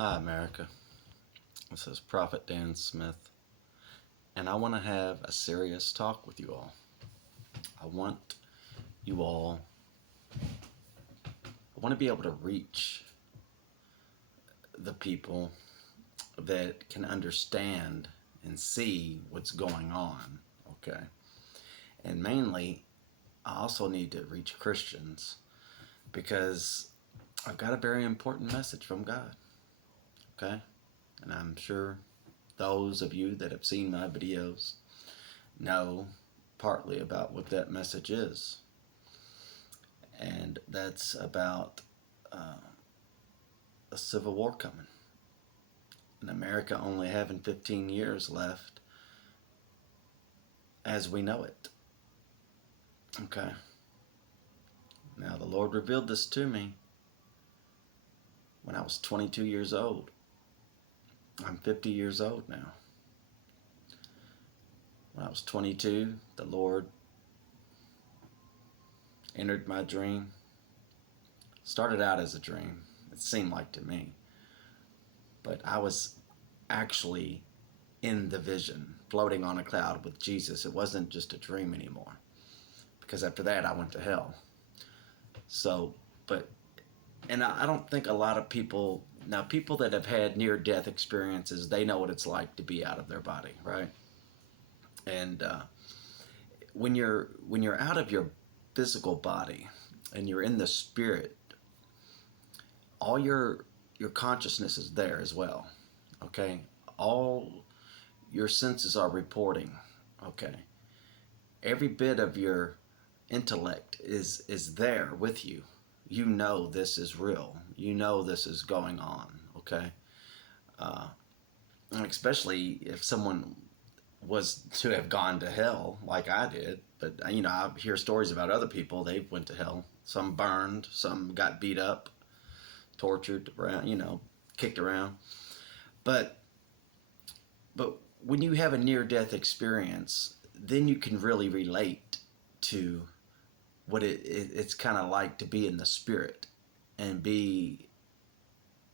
Hi, America. This is Prophet Dan Smith, and I want to have a serious talk with you all. I want you all, I want to be able to reach the people that can understand and see what's going on, okay? And mainly, I also need to reach Christians because I've got a very important message from God, okay? And I'm sure those of you that have seen my videos know partly about what that message is. And that's about a civil war coming. And America only having 15 years left as we know it. Okay. Now, the Lord revealed this to me when I was 22 years old. I'm 50 years old now. When I was 22, the Lord entered my dream. Started out as a dream, it seemed like to me. But I was actually in the vision, floating on a cloud with Jesus. It wasn't just a dream anymore. Because after that, I went to hell. So, but, and I don't think a lot of people, now people that have had near-death experiences, they know what it's like to be out of their body, right? And when you're out of your physical body and you're in the spirit, all your consciousness is there as well. Okay, all your senses are reporting. Okay, every bit of your intellect is there with you. You know this is real. You know this is going on. Okay, uh, and especially if someone was to have gone to hell like I did. But I hear stories about other people. They went to hell. Some burned. Some got beat up, tortured around. Kicked around. But but when you have a near-death experience, then you can really relate to what it's kind of like to be in the spirit and be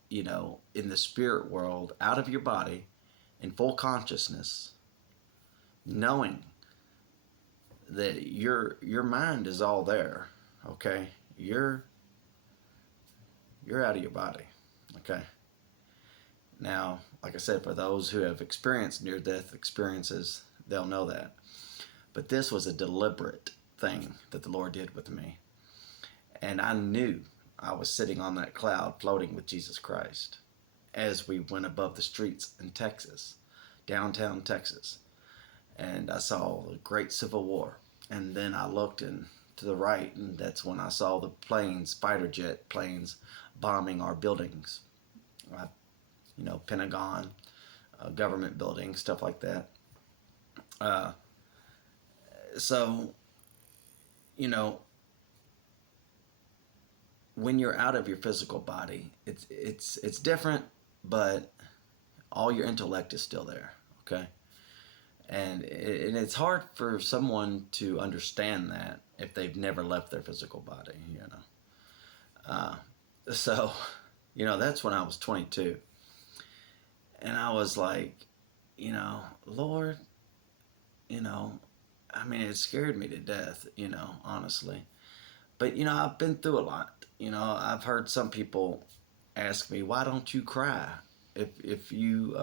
in the spirit world out of your body in full consciousness, knowing that your mind is all there. Okay, you're out of your body. Okay, now like I said, for those who have experienced near death experiences, they'll know that. But this was a deliberate thing that the Lord did with me. And I knew I was sitting on that cloud floating with Jesus Christ as we went above the streets in Texas, downtown Texas. And I saw the great Civil War. And then I looked to the right, and that's when I saw the planes, fighter jet planes, bombing our buildings. Pentagon, government buildings, stuff like that. Uh, so, you know, when you're out of your physical body, it's different, but all your intellect is still there. Okay, and it's hard for someone to understand that if they've never left their physical body. So, that's when I was 22, and I was like, Lord, I mean, it scared me to death. Honestly. But I've been through a lot. I've heard some people ask me, "Why don't you cry? If you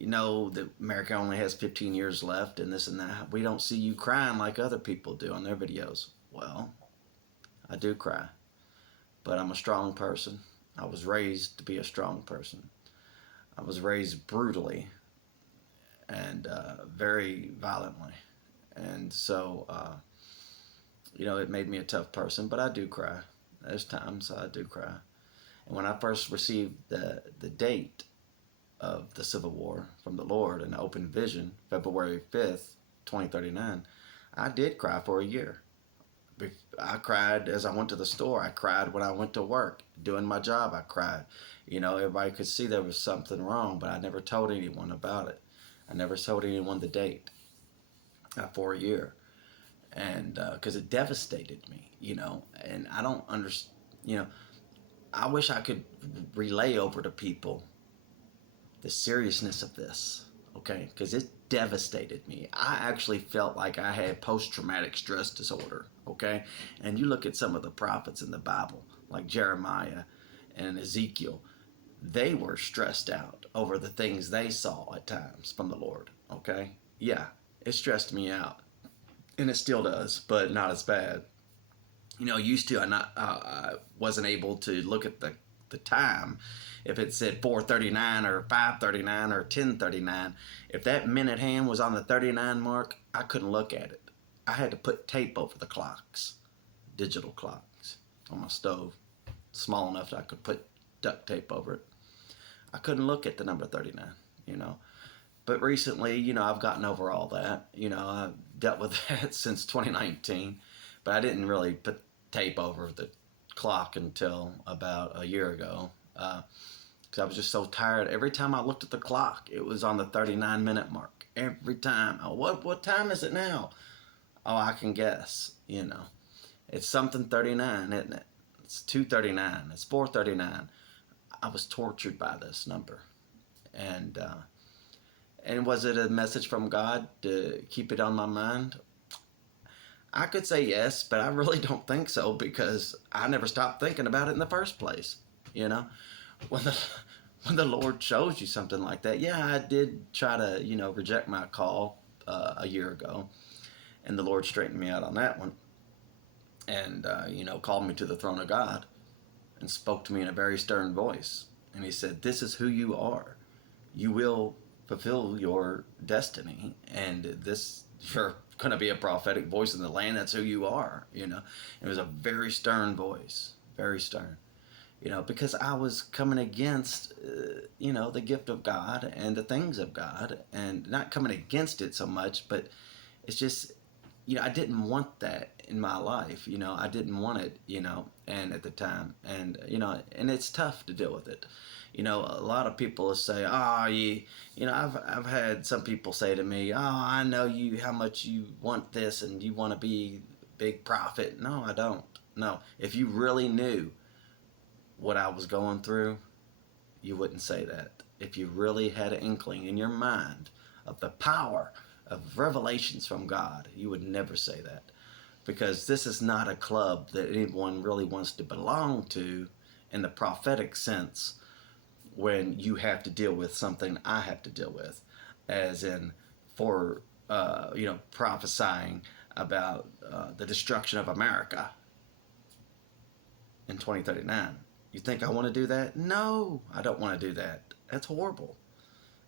know that America only has 15 years left and this and that, we don't see you crying like other people do on their videos." Well, I do cry, but I'm a strong person. I was raised to be a strong person. I was raised brutally and very violently, and so it made me a tough person, but I do cry. There's times I do cry. And when I first received the date of the Civil War from the Lord in an open vision, February 5th, 2039, I did cry for a year. I cried as I went to the store. I cried when I went to work. Doing my job, I cried. Everybody could see there was something wrong, but I never told anyone about it. I never told anyone the date for a year. And because it devastated me, and I don't understand, I wish I could relay over to people the seriousness of this, okay? Because it devastated me. I actually felt like I had post-traumatic stress disorder, okay? And you look at some of the prophets in the Bible, like Jeremiah and Ezekiel, they were stressed out over the things they saw at times from the Lord, okay? Yeah, it stressed me out. And it still does, but not as bad. Used to I wasn't able to look at the time. If it said 4:39 or 5:39 or 10:39, if that minute hand was on the 39 mark, I couldn't look at it. I had to put tape over the clocks, digital clocks, on my stove, small enough that I could put duct tape over it. I couldn't look at the number 39, you know. But recently, I've gotten over all that. I've dealt with that since 2019, but I didn't really put tape over the clock until about a year ago. Because I was just so tired. Every time I looked at the clock, it was on the 39-minute mark. Every time. Oh, what time is it now? Oh, I can guess. It's something 39, isn't it? It's 2:39. It's 4:39. I was tortured by this number, and was it a message from God to keep it on my mind? I could say yes, but I really don't think so because I never stopped thinking about it in the first place. You know, when the when the Lord shows you something like that, yeah, I did try to reject my call a year ago, and the Lord straightened me out on that one, and called me to the throne of God, and spoke to me in a very stern voice, and He said, "This is who you are. You will fulfill your destiny, and this you're going to be a prophetic voice in the land. That's who you are." It was a very stern voice, very stern. Because I was coming against, the gift of God and the things of God, and not coming against it so much, but it's just, I didn't want that in my life. I didn't want it, and at the time, and and it's tough to deal with it. A lot of people say, "Oh, I've had some people say to me, "Oh, I know you how much you want this and you want to be a big prophet." No, I don't. No, if you really knew what I was going through, you wouldn't say that. If you really had an inkling in your mind of the power of revelations from God, you would never say that. Because this is not a club that anyone really wants to belong to in the prophetic sense, when you have to deal with something I have to deal with, as in for prophesying about the destruction of America in 2039. You think I want to do that? No, I don't want to do that. That's horrible.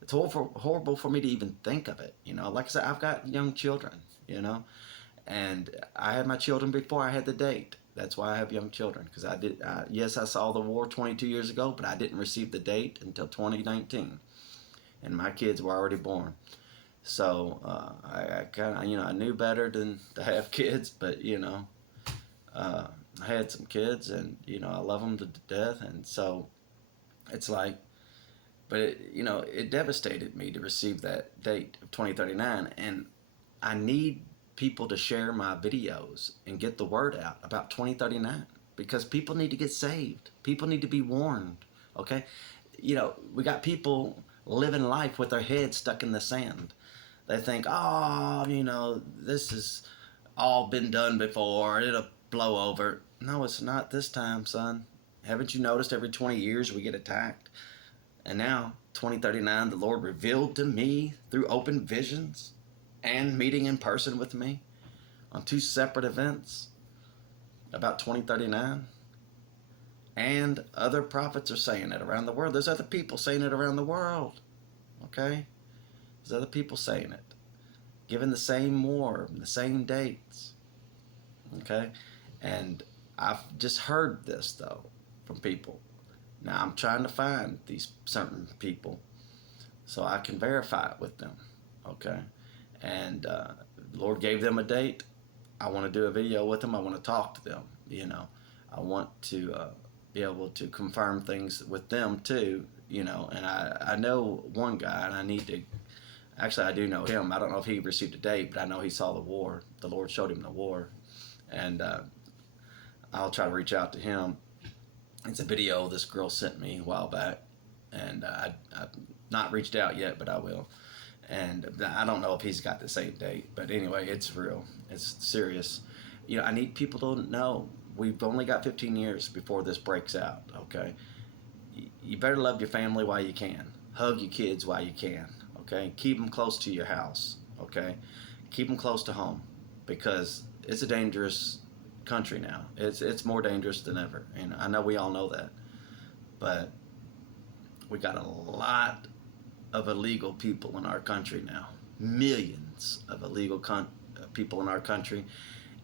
It's horrible for me to even think of it. Like I said, I've got young children. And I had my children before I had the date. That's why I have young children, because yes, I saw the war 22 years ago, but I didn't receive the date until 2019, and my kids were already born. So I kind of, I knew better than to have kids, but I had some kids, and I love them to death, and so it's like, but it devastated me to receive that date of 2039, and I need people to share my videos and get the word out about 2039, because people need to get saved. People need to be warned. Okay, we got people living life with their heads stuck in the sand. They think, oh, this has all been done before. It'll blow over. No, it's not this time, son. Haven't you noticed every 20 years we get attacked? And now, 2039, the Lord revealed to me through open visions and meeting in person with me on two separate events about 2039. And other prophets are saying it around the world. There's other people saying it around the world. Okay? There's other people saying it, giving the same war, the same dates. Okay? And I've just heard this, though, from people. Now I'm trying to find these certain people so I can verify it with them. Okay? And the Lord gave them a date. I want to do a video with them. I want to talk to them. I want to be able to confirm things with them too. And I know one guy, and I need to. Actually, I do know him. I don't know if he received a date, but I know he saw the war. The Lord showed him the war, and I'll try to reach out to him It's a video this girl sent me a while back, and I've not reached out yet, but I will. And I don't know if he's got the same date, but anyway, it's real. It's serious. I need people to know we've only got 15 years before this breaks out. Okay, you better love your family while you can. Hug your kids while you can. Okay, keep them close to your house. Okay, keep them close to home, because it's a dangerous country now. It's more dangerous than ever, and I know we all know that. But we got a lot of illegal people in our country now. Millions of illegal people in our country.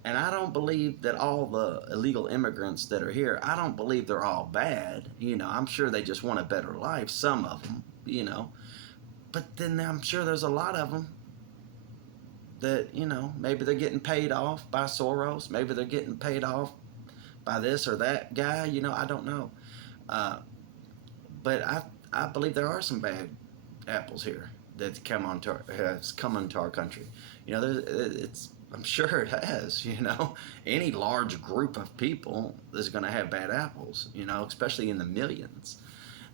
And I don't believe that all the illegal immigrants that are here, I don't believe they're all bad. I'm sure they just want a better life, some of them. But then I'm sure there's a lot of them that, maybe they're getting paid off by Soros. Maybe they're getting paid off by this or that guy. I don't know. But I believe there are some bad apples here that has come into our country. I'm sure it has. Any large group of people is going to have bad apples. Especially in the millions,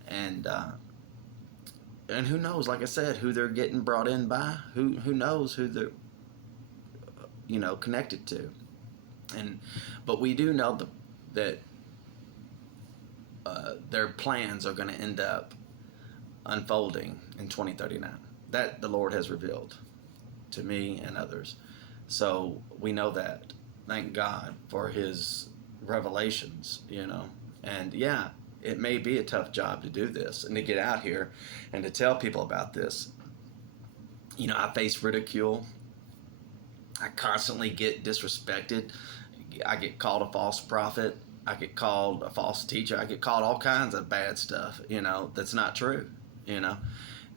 and who knows? Like I said, who they're getting brought in by? Who knows who they're connected to? But we do know that their plans are going to end up unfolding in 2039. That the Lord has revealed to me and others. So we know that. Thank God for his revelations, And yeah, it may be a tough job to do this and to get out here and to tell people about this. I face ridicule. I constantly get disrespected. I get called a false prophet. I get called a false teacher. I get called all kinds of bad stuff, that's not true,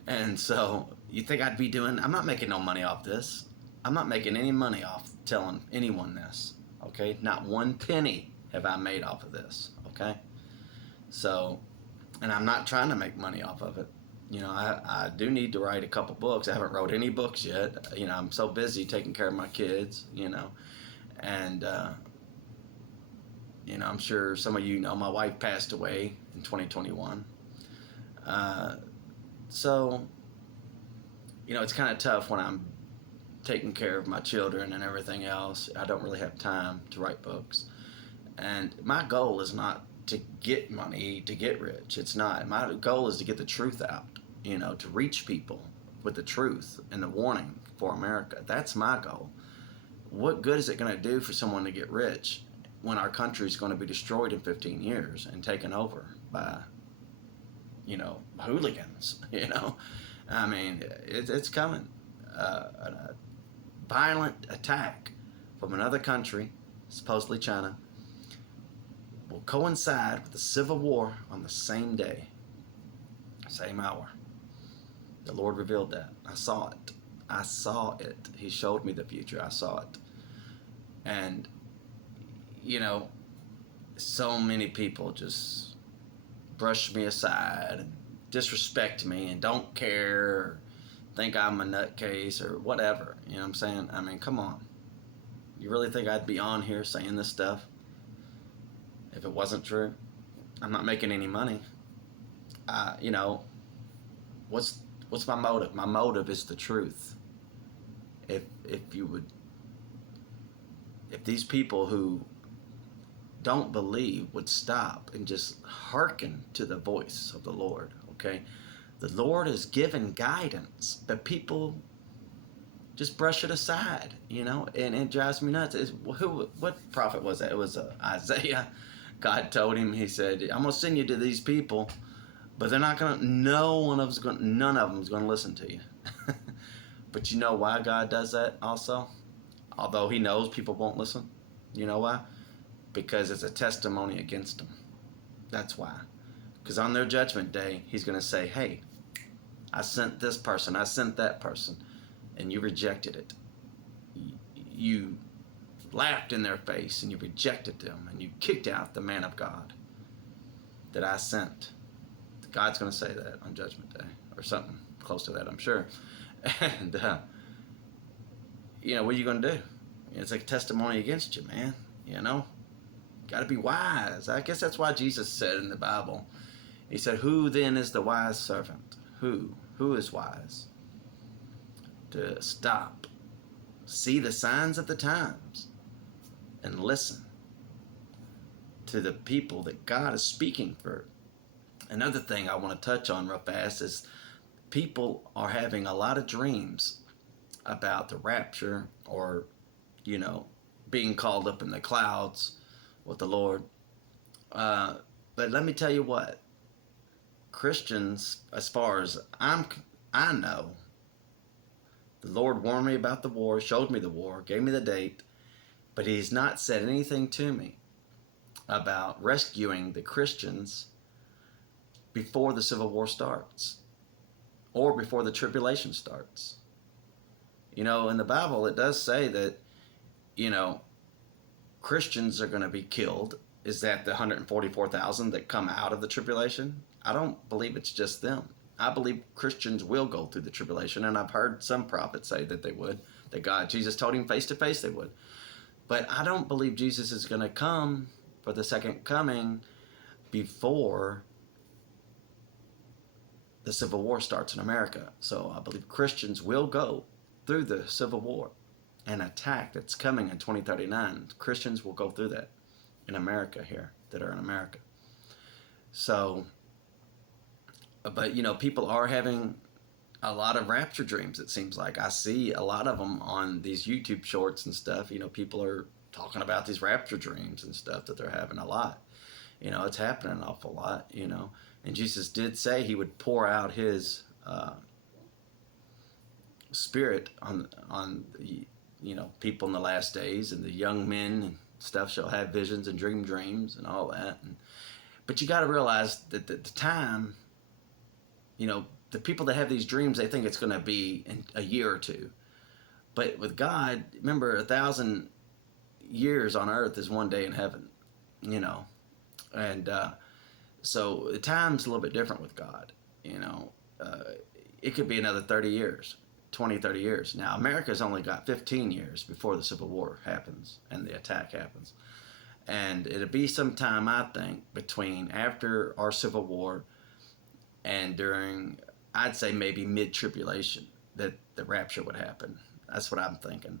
And so you think I'm not making no money off this. I'm not making any money off telling anyone this, okay? Not one penny have I made off of this, okay? So, and I'm not trying to make money off of it. I do need to write a couple books. I haven't wrote any books yet. I'm so busy taking care of my kids, and, I'm sure some of you know my wife passed away in 2021. So, it's kind of tough when I'm taking care of my children and everything else. I don't really have time to write books. And my goal is not to get money, to get rich. It's not. My goal is to get the truth out, to reach people with the truth and the warning for America. That's my goal. What good is it going to do for someone to get rich when our country is going to be destroyed in 15 years and taken over by, hooligans, I mean, it's coming. A violent attack from another country, supposedly China, will coincide with the civil war on the same day, same hour. The Lord revealed that. I saw it. I saw it. He showed me the future. I saw it. And, so many people just brush me aside and disrespect me and don't care or think I'm a nutcase or whatever. You know what I'm saying? I mean, come on. You really think I'd be on here saying this stuff if it wasn't true? I'm not making any money. What's my motive? My motive is the truth. If these people who don't believe would stop and just hearken to the voice of the Lord, okay? The Lord is given guidance, but people just brush it aside, and it drives me nuts. What prophet was that? It was Isaiah. God told him, he said, I'm going to send you to these people, but they're not going to, none of them is going to listen to you. But you know why God does that also? Although he knows people won't listen. You know why? Because it's a testimony against them. That's why. Because on their judgment day, he's going to say, hey, I sent this person, I sent that person, and you rejected it. You laughed in their face, and you rejected them, and you kicked out the man of God that I sent. God's going to say that on Judgment Day, or something close to that, I'm sure. And, what are you going to do? It's like a testimony against you, man. got to be wise. I guess that's why Jesus said in the Bible, he said, who then is the wise servant? Who is wise? To stop, see the signs of the times, and listen to the people that God is speaking through. Another thing I want to touch on real fast is people are having a lot of dreams about the rapture, or, being called up in the clouds with the Lord. But let me tell you what, Christians, as far as I know, the Lord warned me about the war, showed me the war, gave me the date, but He's not said anything to me about rescuing the Christians before the Civil War starts or before the tribulation starts. In the Bible it does say that, Christians are going to be killed. Is that the 144,000 that come out of the tribulation? I don't believe it's just them. I believe Christians will go through the tribulation, and I've heard some prophets say that they would, that Jesus told him face to face they would. But I don't believe Jesus is going to come for the second coming before the Civil War starts in America. So I believe Christians will go through the Civil War. An attack that's coming in 2039. Christians will go through that in America here, that are in America. So, but people are having a lot of rapture dreams, it seems like. I see a lot of them on these YouTube shorts and stuff. People are talking about these rapture dreams and stuff that they're having a lot. It's happening an awful lot, And Jesus did say He would pour out His Spirit on the people in the last days, and the young men and stuff shall have visions and dreams and all that. But you got to realize that the time, the people that have these dreams, they think it's going to be in a year or two. But with God, remember, 1,000 years on earth is one day in heaven, And so the time's a little bit different with God, It could be another 30 years. 20, 30 years. Now, America's only got 15 years before the Civil War happens and the attack happens. And it'll be some time, I think, between after our Civil War and during, I'd say maybe mid-tribulation, that the rapture would happen. That's what I'm thinking.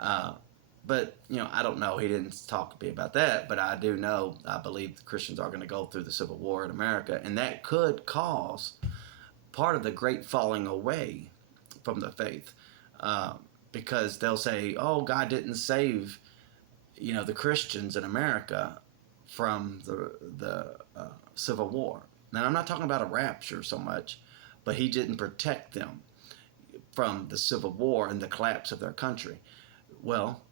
But, I don't know. He didn't talk to me about that. But I do know, I believe the Christians are going to go through the Civil War in America. And that could cause part of the great falling away from the faith, because they'll say, oh, God didn't save the Christians in America from the Civil War. Now, I'm not talking about a rapture so much, but He didn't protect them from the Civil War and the collapse of their country. Well,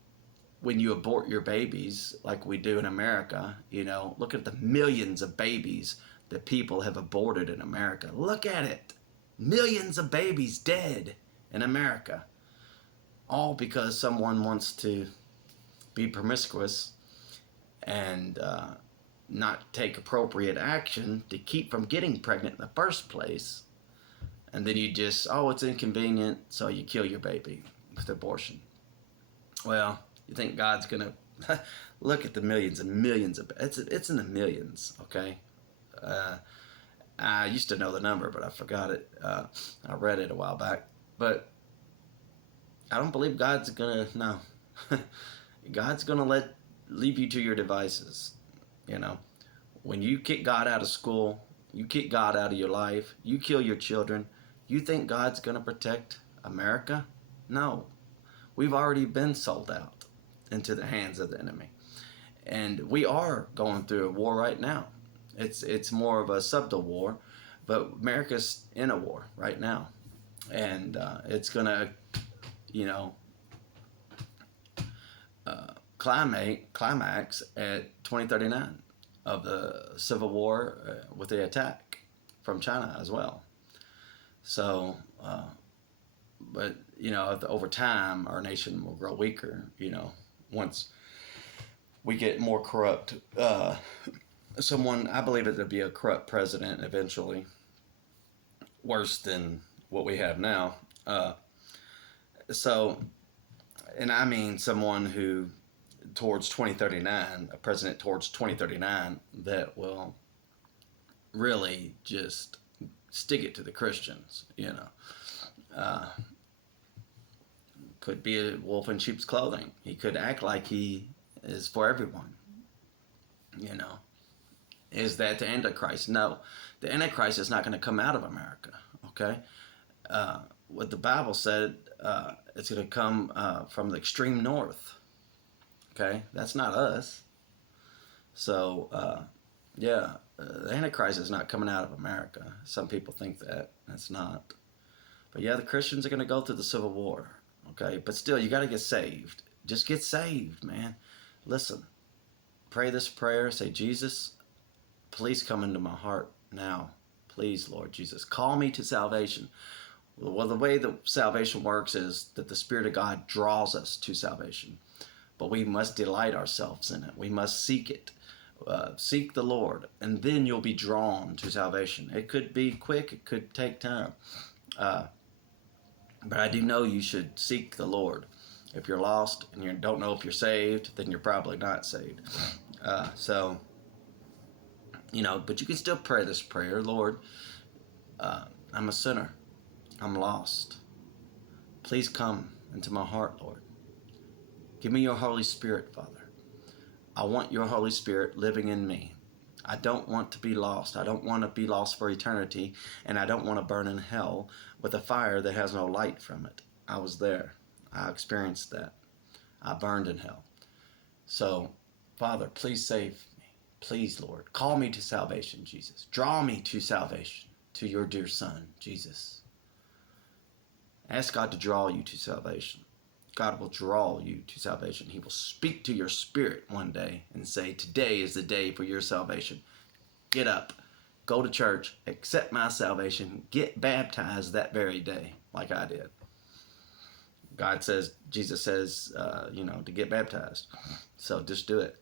when you abort your babies like we do in America, look at the millions of babies that people have aborted in America. Look at it. Millions of babies dead in America, all because someone wants to be promiscuous and not take appropriate action to keep from getting pregnant in the first place. And then you just, it's inconvenient, so you kill your baby with abortion. Well, you think God's going to look at the millions and millions of, it's in the millions, okay? I used to know the number, but I forgot it. I read it a while back. But I don't believe God's going to, no. God's going to leave you to your devices. When you kick God out of school, you kick God out of your life, you kill your children, you think God's going to protect America? No. We've already been sold out into the hands of the enemy. And we are going through a war right now. It's more of a subtle war, but America's in a war right now, and it's gonna, climax at 2039 of the Civil War with the attack from China as well. So, but over time, our nation will grow weaker. Once we get more corrupt. I believe it'll be a corrupt president eventually, worse than what we have now. And I mean someone who towards 2039, a president towards 2039 that will really just stick it to the Christians, you know. Could be a wolf in sheep's clothing. He could act like he is for everyone, you know. Is that the Antichrist? No. The Antichrist is not going to come out of America, okay? What the Bible said, it's going to come from the extreme north, okay? That's not us. So, yeah, the Antichrist is not coming out of America. Some people think that. That's not. But yeah, the Christians are going to go through the Civil War, okay? But still, you got to get saved. Just get saved, man. Listen, pray this prayer. Say, Jesus, please come into my heart now. Please, Lord Jesus, call me to salvation. Well, the way that salvation works is that the Spirit of God draws us to salvation. But we must delight ourselves in it. We must seek it. Seek the Lord, and then you'll be drawn to salvation. It could be quick. It could take time. But I do know you should seek the Lord. If you're lost and you don't know if you're saved, then you're probably not saved. So, you know, but you can still pray this prayer. Lord, I'm a sinner. I'm lost. Please come into my heart, Lord. Give me your Holy Spirit, Father. I want your Holy Spirit living in me. I don't want to be lost. I don't want to be lost for eternity, and I don't want to burn in hell with a fire that has no light from it. I was there. I experienced that. I burned in hell. So, Father, please save me. Please, Lord, call me to salvation, Jesus. Draw me to salvation, to your dear Son, Jesus. Ask God to draw you to salvation. God will draw you to salvation. He will speak to your spirit one day and say, today is the day for your salvation. Get up, go to church, accept my salvation, get baptized that very day, like I did. God says, Jesus says, to get baptized. So just do it.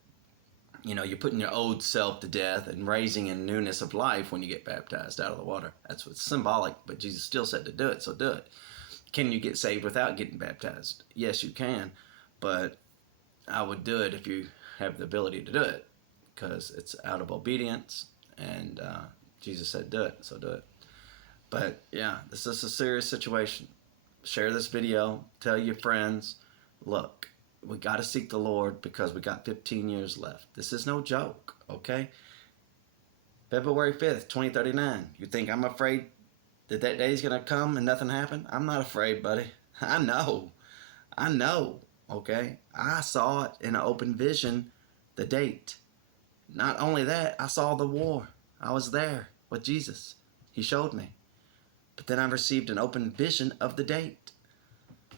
You know, you're putting your old self to death and raising in newness of life when you get baptized out of the water. That's what's symbolic, but Jesus still said to do it, so do it. Can you get saved without getting baptized? Yes, you can, but I would do it if you have the ability to do it, because it's out of obedience, and Jesus said do it, so do it. But yeah, this is a serious situation. Share this video, tell your friends, look, we got to seek the Lord because we got 15 years left. This is no joke, okay? February 5th, 2039. You think I'm afraid that day's going to come and nothing happen? I'm not afraid, buddy. I know, okay? I saw it in an open vision, the date. Not only that, I saw the war. I was there with Jesus. He showed me. But then I received an open vision of the date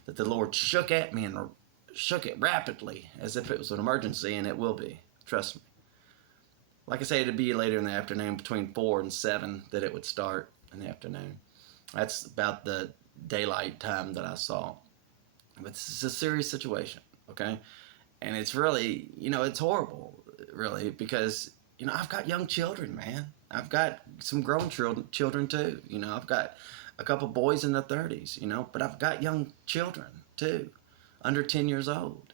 that the Lord shook at me and shook it rapidly as if it was an emergency, and it will be. Trust me. Like I say, it'd be later in the afternoon, between 4 and 7, that it would start in the afternoon. That's about the daylight time that I saw. But this is a serious situation, okay? And it's really, it's horrible, really, because, I've got young children, man. I've got some grown children too. I've got a couple boys in their 30s, but I've got young children too, under 10 years old,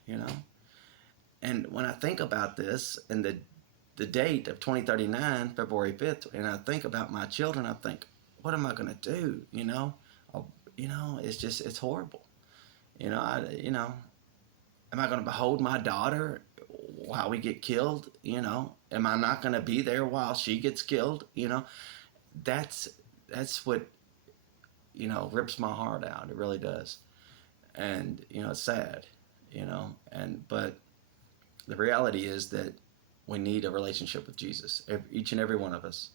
And when I think about this and the date of 2039, February 5th, and I think about my children, I think, what am I going to do? It's horrible. Am I going to behold my daughter while we get killed? Am I not going to be there while she gets killed? That's what, rips my heart out. It really does. And, it's sad, but the reality is that we need a relationship with Jesus. Each and every one of us.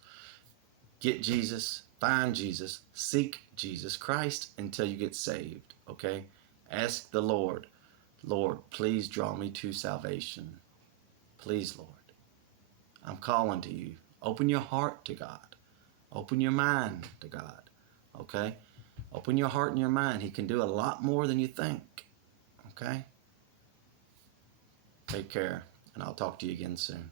Get Jesus, find Jesus, seek Jesus Christ until you get saved, okay? Ask the Lord, Lord, please draw me to salvation. Please, Lord. I'm calling to you. Open your heart to God. Open your mind to God, okay? Open your heart and your mind. He can do a lot more than you think, okay? Take care, and I'll talk to you again soon.